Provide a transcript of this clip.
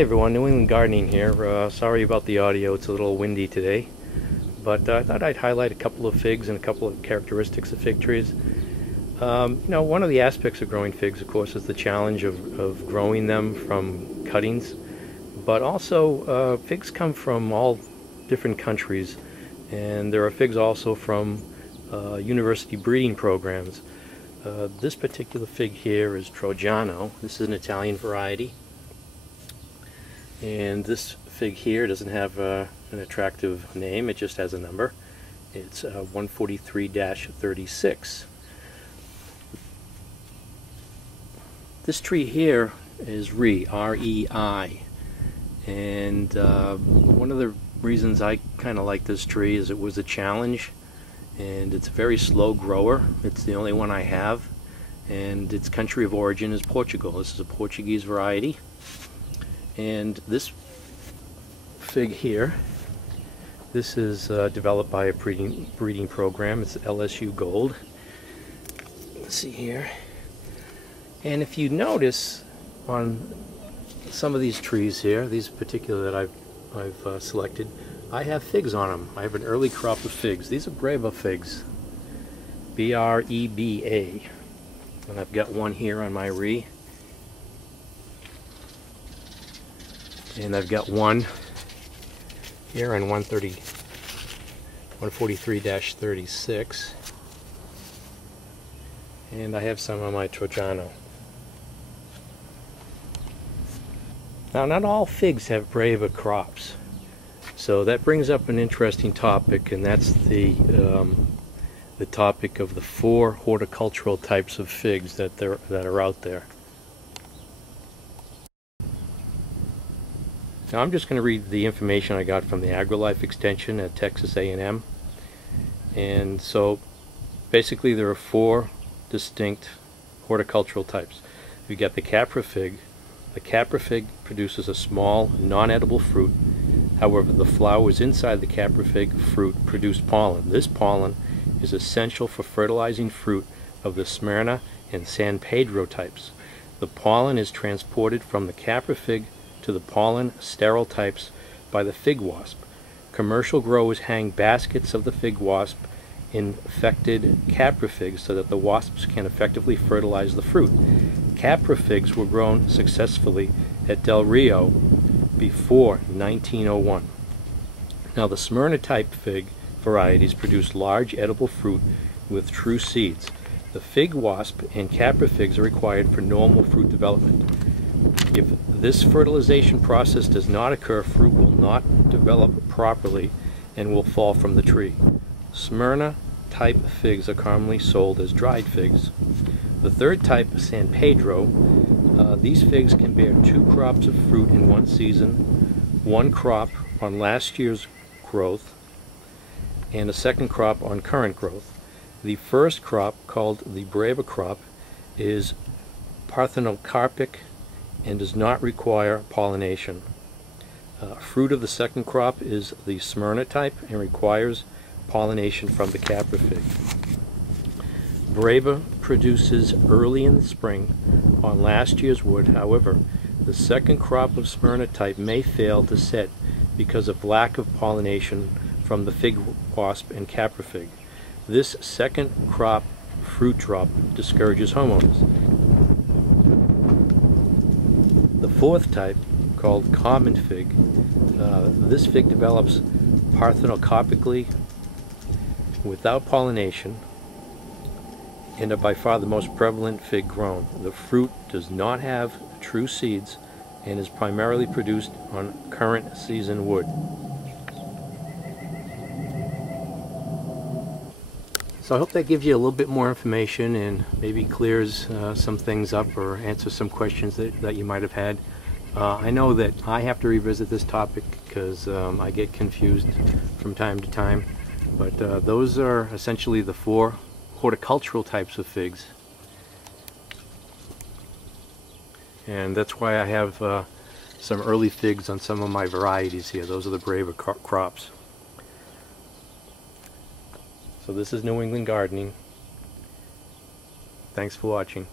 Hey everyone, New England Gardening here. Sorry about the audio, it's a little windy today. But I thought I'd highlight a couple of figs and a couple of characteristics of fig trees. One of the aspects of growing figs, of course, is the challenge of growing them from cuttings. But also, figs come from all different countries. And there are figs also from university breeding programs. This particular fig here is Trojano. This is an Italian variety. And this fig here doesn't have an attractive name, it just has a number. It's 143-36. This tree here is R-E-I. And one of the reasons I kind of like this tree is it was a challenge, and it's a very slow grower. It's the only one I have, and its country of origin is Portugal. This is a Portuguese variety. And this fig here, this is developed by a breeding program. It's Lsu Gold. Let's see here. And if you notice on some of these trees here, these particular that I've selected, I have figs on them. I have an early crop of figs. These are Breba figs, B-R-E-B-A. And I've got one here on my Ree. And I've got one here on 143-36. And I have some on my Trojano. Now, not all figs have Breva crops. So that brings up an interesting topic, and that's the topic of the 4 horticultural types of figs that are out there. Now I'm just going to read the information I got from the AgriLife extension at Texas A&M. And so basically there are 4 distinct horticultural types. We got the Capra Fig. The Capra Fig produces a small, non-edible fruit. However, the flowers inside the Capra Fig fruit produce pollen. This pollen is essential for fertilizing fruit of the Smyrna and San Pedro types. The pollen is transported from the Capra Fig to the pollen sterile types by the fig wasp. Commercial growers hang baskets of the fig wasp infected Capra figs so that the wasps can effectively fertilize the fruit. Capra figs were grown successfully at Del Rio before 1901. Now the Smyrna type fig varieties produce large edible fruit with true seeds. The fig wasp and Capra figs are required for normal fruit development. If this fertilization process does not occur, fruit will not develop properly and will fall from the tree. Smyrna type figs are commonly sold as dried figs. The third type, San Pedro, these figs can bear 2 crops of fruit in one season, 1 crop on last year's growth, and a second crop on current growth. The first crop, called the Breva crop, is parthenocarpic and does not require pollination. Fruit of the second crop is the Smyrna type and requires pollination from the Capra Fig. Breva produces early in the spring on last year's wood. However, the second crop of Smyrna type may fail to set because of lack of pollination from the fig wasp and Capra Fig. This second crop fruit drop discourages homeowners. The fourth type, called common fig, this fig develops parthenocarpically without pollination and are by far the most prevalent fig grown. The fruit does not have true seeds and is primarily produced on current season wood. So I hope that gives you a little bit more information and maybe clears some things up or answers some questions that you might have had. I know that I have to revisit this topic because I get confused from time to time, but those are essentially the 4 horticultural types of figs. And that's why I have some early figs on some of my varieties here. Those are the Breva crops. So this is New England Gardening. Thanks for watching.